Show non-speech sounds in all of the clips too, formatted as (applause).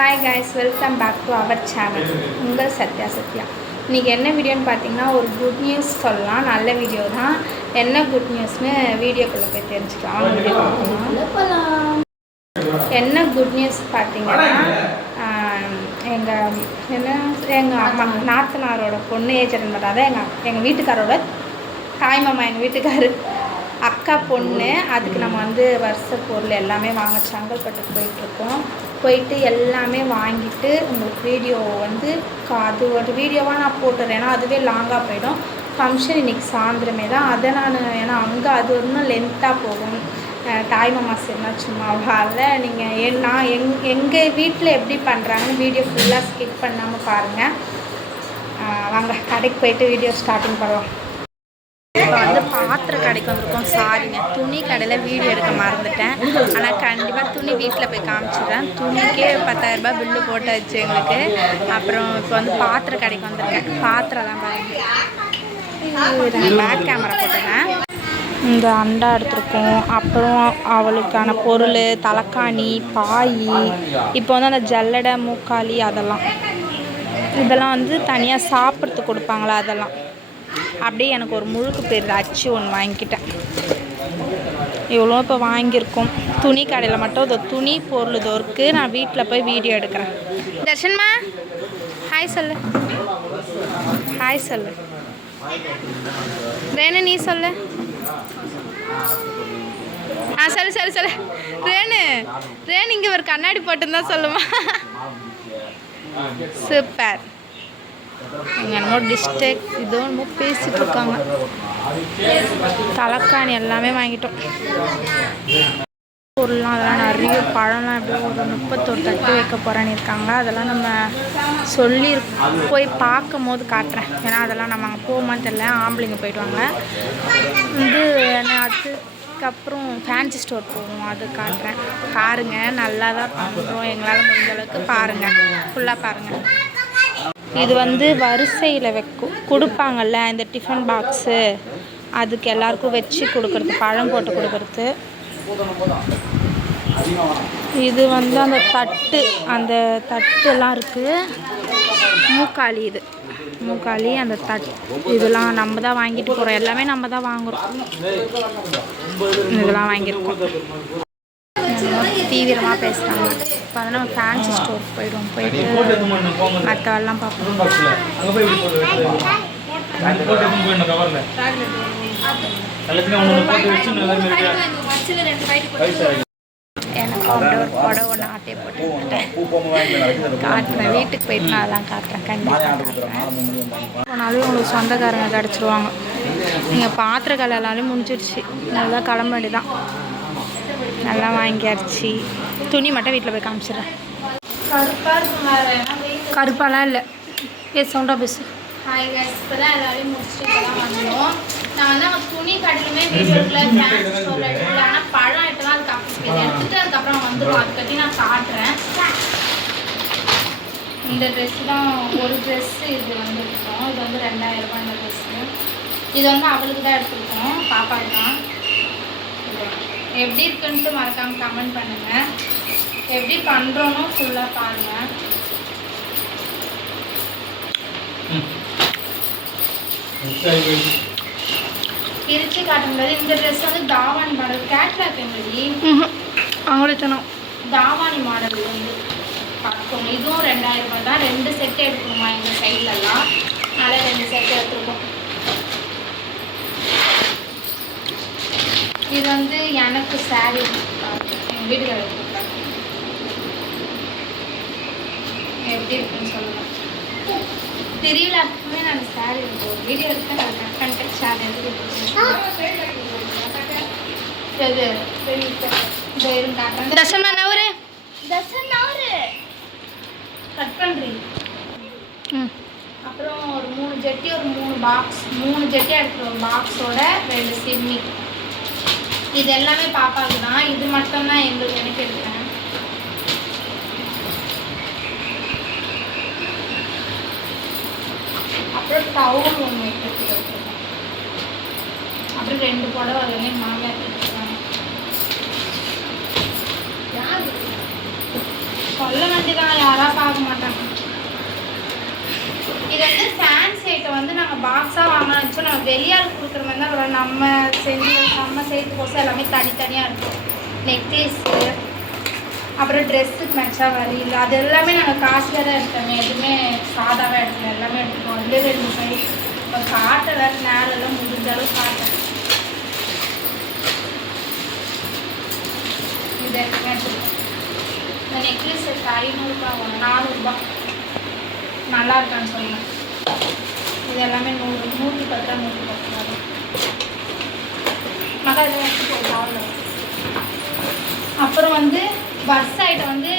Hi guys welcome back to our channel உங்கள் சத்யா சத்யா. இன்றைக்கி என்ன வீடியோன்னு பார்த்தீங்கன்னா ஒரு குட் நியூஸ் சொல்லலாம். நல்ல வீடியோ தான். என்ன குட் நியூஸ்னு வீடியோக்குள்ளே போய் தெரிஞ்சுக்கலாம். என்ன குட் நியூஸ் பார்த்தீங்கன்னா எங்கள் என்ன எங்கள் அம்மா நாத்தனாரோட பொண்ணு ஏஜ் அட்டன் அதான் எங்கள் எங்கள் வீட்டுக்காரோட தாய் மாமா எங்கள் வீட்டுக்காரு. அக்கா பொண்ணு அதுக்கு நம்ம வந்து வருஷ பொருள் எல்லாமே வாங்க செங்கல்பட்டுக்கு போயிட்டுருக்கோம். போயிட்டு எல்லாமே வாங்கிட்டு உங்களுக்கு வீடியோ வந்து கா- அது ஒரு வீடியோவாக நான் போட்டுறேன். ஏன்னா அதுவே லாங்காக போயிடும். ஃபங்க்ஷன் இன்றைக்கி சாயந்தரமே தான். அதை நான் ஏன்னா அங்கே அது இன்னும் லென்த்தாக போகும். தாய் மாமா சரினா சும்மா வரல நீங்கள் என் நான் எங் எங்கள் வீட்டில் எப்படி பண்ணுறாங்கன்னு வீடியோ ஃபுல்லாக ஸ்கிப் பண்ணாமல் பாருங்கள் வாங்க கடைக்கு போயிட்டு வீடியோ ஸ்டார்டிங் பண்ணலாம். இப்போ வந்து பாத்திர கடைக்கு வந்திருக்கோம். சாரிங்க துணி கடையில் வீடியோ எடுக்க மறந்துட்டேன். ஆனால் கண்டிப்பாக துணி வீட்டில் போய் காமிச்சிடுறேன். துணிக்கே பத்தாயிரரூபா பில்லு போட்டாச்சு எங்களுக்கு. அப்புறம் இப்போ வந்து பாத்திர கடைக்கு வந்திருக்கேன். பாத்திரம்லாம் பாருங்க. பேக் கேமரா போட்டுருக்கேன். இந்த அண்டா எடுத்திருக்கோம். அப்புறம் அவளுக்கான பொருள் தலைக்காணி பாய் இப்போ வந்து அந்த ஜல்லடை மூக்காளி அதெல்லாம். இதெல்லாம் வந்து தனியாக சாப்பிட்றதுக்கு கொடுப்பாங்களா அதெல்லாம். அப்படியே எனக்கு ஒரு முழுக்கு பேர் அச்சு ஒன்று வாங்கிக்கிட்டேன். இவ்வளோ இப்போ வாங்கியிருக்கோம். துணி கடையில் மட்டும் இந்த துணி பொருள் தோற்கு நான் வீட்டில் போய் வீடியோ எடுக்கிறேன். தர்ஷன்மா ஹாய் சொல்லு. ஹாய் சொல்லு. ரேணு நீ சொல்லு. ஆ சொல்லு சொல்லு சொல்லு. ரேணு ரேணு இங்கே ஒரு கண்ணாடி போட்டுன்னு தான் சொல்லுமா. (laughs) சூப்பர் இங்கே என்னமோ டிஸ்ட்ரிக் இதோ என்னமோ பேசிகிட்டு இருக்காங்க தலைக்காணி எல்லாமே வாங்கிட்டோம். பொருள்லாம் அதெல்லாம் நிறைய பழம்லாம் எப்படியோ ஒரு முப்பத்தொரு தட்டு வைக்க போகிறேன்னு இருக்காங்க அதெல்லாம் நம்ம சொல்லி போய் பார்க்கும் போது காட்டுறேன். ஏன்னா அதெல்லாம் நம்ம அங்கே போகமான்னு தெரியல. ஆம்பளைங்க போயிடுவாங்க. வந்து நான் அதுக்கப்புறம் ஃபேன்சி ஸ்டோர் போவோம் அது காட்டுறேன். பாருங்கள் நல்லா தான் பண்ணுறோம் எங்களால் முடிஞ்ச அளவுக்கு பாருங்கள் ஃபுல்லாக பாருங்கள் இது வந்து வரிசையில் வைக்கும். கொடுப்பாங்கல்ல இந்த டிஃபன் பாக்ஸு அதுக்கு எல்லாருக்கும் வச்சு கொடுக்குறது பழம் போட்டு கொடுக்குறது. இது வந்து அந்த தட்டு அந்த தட்டுலாம் இருக்குது மூக்காளி இது. மூக்காளி அந்த தட் இதெல்லாம் நம்ம தான் வாங்கிட்டு போகிறோம் எல்லாமே நம்ம தான் வாங்குறோம். இதெல்லாம் வாங்கியிருக்கோம். தீவிரமாக பேசுகிறாங்க இப்போ வந்து நம்ம ஃபேன்சி ஸ்டோர் போயிடுவோம் போயிட்டு பார்ப்போம். நல்லா இருக்கு வயசு எனக்கு அப்படியே ஒரு புடவை ஒன்று ஆட்டையை போட்டு காட்டுறேன். வீட்டுக்கு போயிட்டு நான் அதெல்லாம் காட்டுறேன். கண்டிப்பாக போனாலும் உங்களுக்கு சொந்தக்காரங்க கிடச்சிருவாங்க. நீங்கள் பாத்திர கலையிலாலும் முடிஞ்சிடுச்சு. நல்லா கிளம்ப வேண்டியதான் நல்லா வாங்கியாச்சு. துணி மட்டும் வீட்டில் போய் காமிச்சிடுறேன். கருப்பாலாம் இல்லை. ஏ சவுண்டாக பேசு. ஹாய் கைஸ் இப்போ தான் எல்லாரையும் முடிச்சுட்டு வந்தோம். நான் வந்து அவங்க துணி கடையிலுமே வீடியோவில் ஃபேன்சி ஸ்டோரில் எடுக்கல. ஆனால் பழம் எடுத்து தான் அதுக்கு அப்படி எடுத்துட்டு அதுக்கப்புறம் வந்துடும் அது கட்டி நான் காட்டுறேன். இந்த ட்ரெஸ் தான் ஒரு ட்ரெஸ்ஸு இது வந்திருக்கும் இது வந்து ரெண்டாயிரம் ரூபாய் இந்த ட்ரெஸ்ஸு இது வந்து அவளுக்கு தான் எடுத்துருக்கோம் பாப்பாவுக்கு தான். எப்படி இருக்குன்ட்டு மறக்காமல் கமெண்ட் பண்ணுங்கள் எப்படி பண்ணுறோன்னு ஃபுல்லாக பாருங்கள் பிரித்து காட்டும்போது இந்த ட்ரெஸ் வந்து தாவாணி மாடல் கேட்லாக் எங்கடி அவங்களுக்கணும் தாவாணி மாடல் வந்து பார்க்கணும். இதுவும் ரெண்டாயிரம் ரூபாய் தான். ரெண்டு செட் எடுக்கணுமா எங்கள் சைட்லலாம் அதனால் ரெண்டு செட் எடுத்துருக்கோம். இது வந்து எனக்கு சாரீ எங்கள் வீட்டுக்காரர் கொடுத்தாங்க எப்படி இருக்குன்னு சொல்லுங்கள் திருவிழாக்குமே நான் சாரீ ஒரு வீடியோ இருக்கு நான் கட் பண்ணிட்டு சாரீ எடுத்து தர்ஷன் நவரு கட் பண்ணுறீங்க ம். அப்புறம் ஒரு மூணு ஜட்டி ஒரு மூணு பாக்ஸ் மூணு ஜட்டி எடுத்துருவோம். பாக்ஸோட ரெண்டு சிம்மி இது எல்லாமே பாப்பாவுக்கு தான். இது மட்டும்தான் எங்களுக்கு எனக்கு எடுக்கிறேன் அப்புறம் டவுல் ஒன்று எடுத்துட்டு அப்புறம் ரெண்டு புடவை அது மாலை மாமியார் சொல்ல வேண்டியதான் யாரா பார்க்க மாட்டாங்க. இது வந்து ஃபேன் சேட்டை வந்து நாங்கள் பாக்ஸாக வாங்கினோம். வச்சோம் நம்ம வெளியால் கொடுக்குற மாதிரி தான் நம்ம செஞ்சு சைஸ் செய்து எல்லாமே தனித்தனியாக இருக்கும். நெக்லஸ்ஸு அப்புறம் ட்ரெஸ்ஸுக்கு மேட்சாக வரையில் அது எல்லாமே நாங்கள் காஸ்ட்லியாக தான் எடுத்தோம் எதுவுமே சாதாவாக எடுக்கல. எல்லாமே எடுத்துக்கோம் அதுலேயே ரெண்டு சைஸ் இப்போ காட்டலை நேரெல்லாம் முடிஞ்ச அளவு காட்டேன் இது எடுத்துக்கேன் இந்த நெக்லஸ் செட் ஐநூறுரூபா வரும் நானூறுரூபா நல்லா இருக்கான்னு சொல்லுங்கள் இது எல்லாமே நூறு நூற்றி பத்து ரூபா நூற்றி பத்து ரூபா தான். மகள். அப்புறம் வந்து பஸ் ஐட்டம் வந்து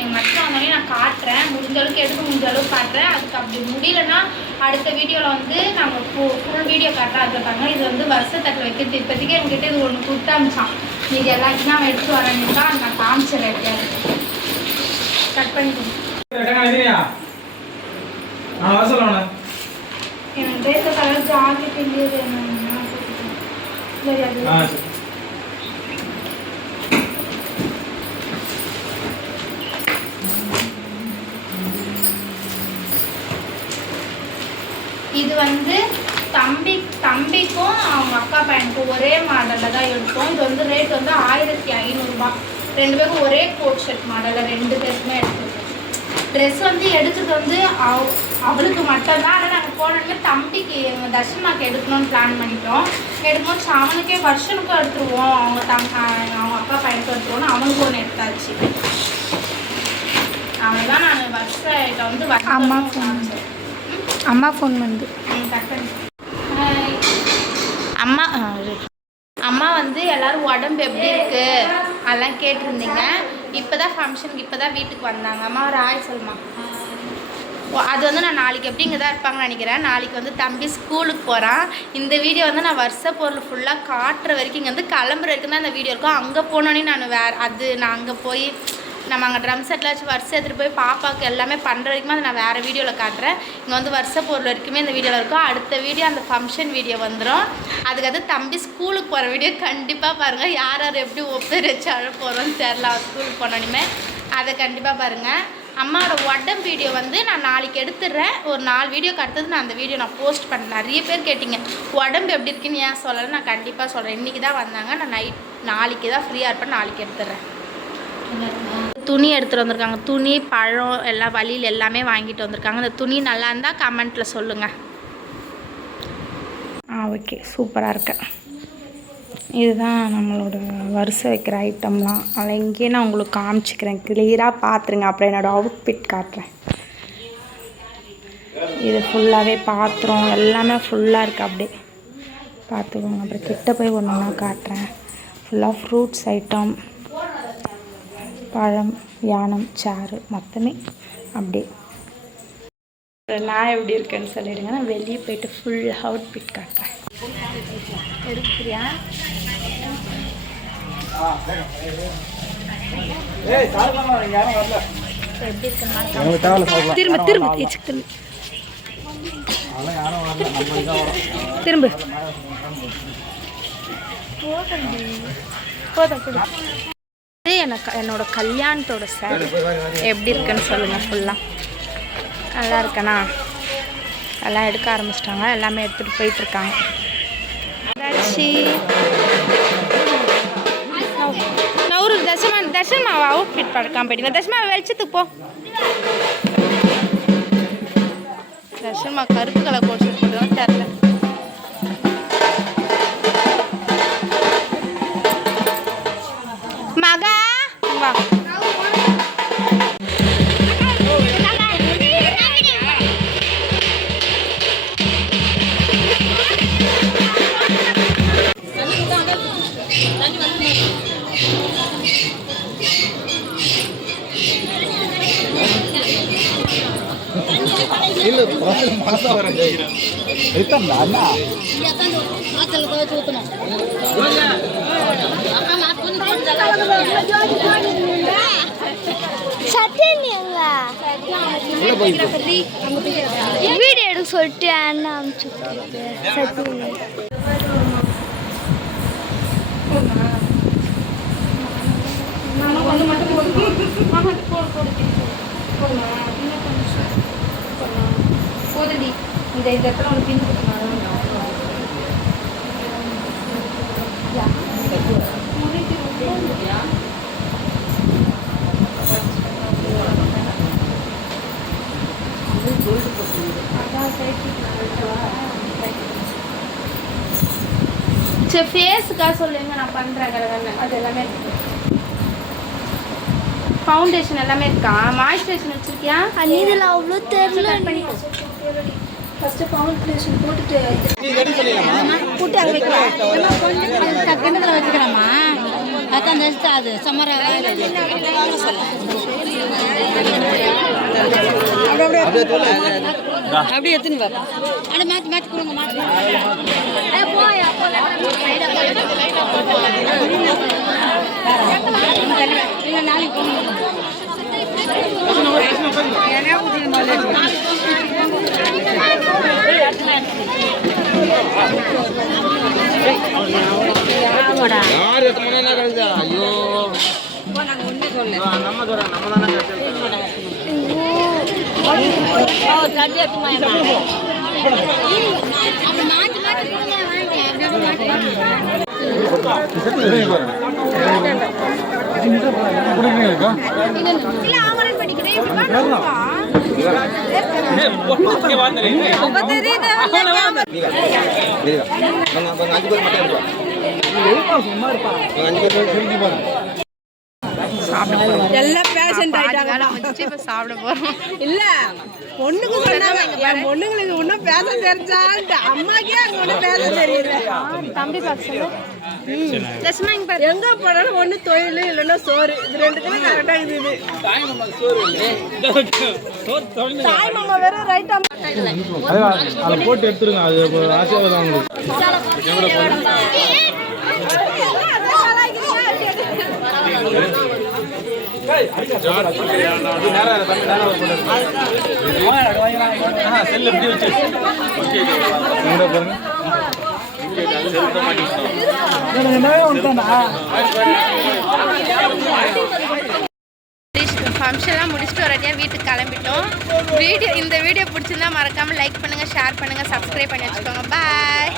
எங்கள் மச்சான் வந்தோடனே நான் காட்டுறேன். முடிஞ்ச அளவுக்கு எடுக்க முடிஞ்ச அளவுக்கு காட்டுறேன். அதுக்கு அப்படி முடியலன்னா அடுத்த வீடியோவில் வந்து நாங்கள் ஃபுல் வீடியோ காட்டுறோம் அதில் பாருங்க இது வந்து வருஷத்தட்டில் வைக்கிறது. இப்போதைக்கு என்கிட்ட இது ஒன்று கொடுத்து அமிச்சான் இது எல்லாத்தையும் நான் எடுத்து வரேன்னு தான் நான் காமிச்சிடுறேன் எப்படியாவது. கட் பண்ணி கொடு. எட்டங்க இதுயா நான் வர சொல்ல உன்னை. எனக்கு பேச கலர் ஜாக்கெட் இல்லையே சரி அது ஆ சரி. இது வந்து தம்பி தம்பிக்கும் அவங்க அக்கா பையனுக்கும் ஒரே மாடலில் தான் எடுத்தோம் இது வந்து ரேட் வந்து ஆயிரத்தி ஐநூறுரூபா ரெண்டு பேருக்கும் ஒரே கோட் ஷர்ட் மாடலில் ரெண்டு பேருக்குமே எடுத்துருக்கோம் ட்ரெஸ் வந்து எடுத்தது வந்து அவ அவளுக்கு மட்டும்தான். ஆனால் நாங்கள் போனோடனே தம்பிக்கு தர்ஷனாக்கு எடுக்கணும்னு பிளான் பண்ணிட்டோம். எடுக்கும்போது அவனுக்கே வருஷனுக்கும் எடுத்துருவோம். அவங்க தம் அவங்க அக்கா பையனுக்கும் எடுத்துருவோம்னு அவனுக்கு ஒன்று எடுத்தாச்சு. அவன்தான் நான் வருஷ ஐட்டம் வந்து அம்மா வருஷம் காமிச்சேன். அம்மா ஃபோன் வந்து. அம்மா. அம்மா வந்து எல்லாரும் உடம்பு எப்படி இருக்கு? அதெல்லாம் கேட்டிருந்தீங்க. இப்போதான் ஃபங்க்ஷனுக்கு இப்போதான் வீட்டுக்கு வந்தாங்க. அம்மா ஒரு ஆய் சொல்லுமா. அது வந்து நான் நாளைக்கு எப்படி இங்கே தான் இருப்பாங்கன்னு நினைக்கிறேன். நாளைக்கு வந்து தம்பி ஸ்கூலுக்கு போகிறான் இந்த வீடியோ வந்து நான் வருஷ பொருள் ஃபுல்லாக காட்டுற வரைக்கும் இங்கே வந்து கிளம்புற வரைக்கும் தான் இந்த வீடியோ இருக்கும். அங்கே போனோன்னே நான் வேறு அது நான் அங்கே போய் நம்ம அங்கே ட்ரம் செட்டில் வச்சு வருஷம் எடுத்துகிட்டு போய் பாப்பாவுக்கு எல்லாமே பண்ணுற வரைக்கும் அதை நான் வேறு வீடியோவில் காட்டுறேன். இங்கே வந்து வருஷ பொருள் வரைக்குமே இந்த வீடியோவில் இருக்கும். அடுத்த வீடியோ அந்த ஃபங்க்ஷன் வீடியோ வந்துடும் அதுக்கடுத்து தம்பி ஸ்கூலுக்கு போகிற வீடியோ கண்டிப்பாக பாருங்கள் யார் யார் எப்படி ஒப்பேர் வச்சு அழ போகிறோன்னு தெரில ஸ்கூலுக்கு போனோன்னுமே அதை கண்டிப்பாக பாருங்கள் அம்மாவோட உடம்பு வீடியோ வந்து நான் நாளைக்கு எடுத்துடுறேன். ஒரு நாலு வீடியோக்கு அடுத்தது நான் அந்த வீடியோ நான் போஸ்ட் பண்ணேன். நிறைய பேர் கேட்டிங்க உடம்பு எப்படி இருக்குன்னு ஏன் சொல்லலை? நான் கண்டிப்பாக சொல்கிறேன் இன்றைக்கி தான் வந்தாங்க. நான் நைட் நாளைக்கு தான் ஃப்ரீயாக இருப்பேன். நாளைக்கு எடுத்துடுறேன். துணி எடுத்துகிட்டு வந்திருக்காங்க. துணி பழம் எல்லாம் வழியில் எல்லாமே வாங்கிட்டு வந்திருக்காங்க. இந்த துணி நல்லா இருந்தால் கமெண்ட்டில் சொல்லுங்கள் ஆ ஓகே சூப்பராக இருக்கேன். இதுதான் நம்மளோட வரிசை வைக்கிற ஐட்டம்லாம் அதில் இங்கேயே நான் உங்களுக்கு காமிச்சிக்கிறேன். கிளியராக பார்த்துருங்க. அப்புறம் என்னோடய அவுட்ஃபிட் காட்டுறேன். இது ஃபுல்லாகவே பாத்திரம். எல்லாமே ஃபுல்லாக இருக்குது அப்படியே. பார்த்துக்கோங்க. அப்புறம் கிட்ட போய் ஒன்று ஒன்றா காட்டுறேன். ஃபுல்லாக ஃப்ரூட்ஸ் ஐட்டம் பழம் யானம் சேரு மொத்தமே அப்படியே. நான் எப்படி இருக்கேன்னு சொல்லிடுங்க. நான் வெளியே போயிட்டு ஃபுல் அவுட்ஃபிட் காட்டுறேன். எடுக்கிறியா? திரும்ப திரும்ப திரும்ப. திரும்ப. இது எனக்கு என்னோட கல்யாணத்தோட சாரி எப்படி இருக்குன்னு சொல்லுங்கள் ஃபுல்லாக நல்லா இருக்கேனா? எல்லாம் எடுக்க ஆரம்பிச்சிட்டாங்க. எல்லாமே எடுத்துகிட்டு போயிட்டுருக்காங்க நவரு தசமா தசமா அவுட்ஃபிட் பார்க்காம போயிட்டீங்க தசமா வெளிச்சத்து போ. தர்ஷன்மா கருப்பு கலர் கோட் ஷர்ட் தெரில இல்ல மாசம் வர எடுத்தா அண்ணா வீடியோ எடுக்க சொல்லிட்டு அண்ணா அனுப்பிச்சு நம்ம மட்டும் போடுமா போதுடி. இந்த இந்த இடத்துல ஒன்று பின் சரி ஃபேஸுக்காக சொல்லுங்க நான் பண்ணுறேன் கடகன்னு அது எல்லாமே இருக்கு. ஃபவுண்டேஷன் எல்லாமே இருக்கா? மாய்ஸ்சரைசர் வச்சிருக்கியா? இதில் அவ்வளோ தெரியல ஃபஸ்ட்டு ஃபவுண்டேஷன் போட்டுட்டு வைக்கலாம் அதான் அது சம்மராக அப்படியே எடுத்துன்னு வா. அட மாற்றி மாற்றி கொடுங்க இல்லை நாளைக்கு நம்ம தூரம் நம்ம தானே மாற்றி மாற்றி கொடுங்க வாங்க இல்லை ஆமரன் படிக்கிறேன். இப்படி அஞ்சு பேர் மட்டும் இருப்பா. அஞ்சு பேர் திரும்பி பாருங்க எல்லாம் பேஷண்ட் ஆயிட்டாங்க. முடிச்சு இப்போ சாப்பிட போகிறோம் இல்ல பொண்ணுக்கு சொன்னாங்க. என் பொண்ணுங்களுக்கு இன்னும் பேச தெரிஞ்சான்ட்டு. அம்மாக்கே அங்க ஒன்றும் பேச தெரியல. தம்பி பார்க்க எங்க போனாலும் ஒண்ணு தொழில் இல்லைன்னா சோறு. இது ரெண்டுக்குமே கரெக்டா இருக்குது தாய் மாமா வேற ரைட்டா அதை போட்டு எடுத்துருங்க. அது இப்போ ஆசீர்வாதம் உங்களுக்கு செல்லு எப்படி வச்சு எங்க பாருங்க ஃபங்க்ஷன்லாம் முடிச்சுட்டு வரட்டியாக வீட்டுக்கு கிளம்பிட்டோம். வீடியோ இந்த வீடியோ பிடிச்சிருந்தா மறக்காமல் லைக் பண்ணுங்கள் ஷேர் பண்ணுங்கள் சப்ஸ்கிரைப் பண்ணி வச்சுக்கோங்க. பாய்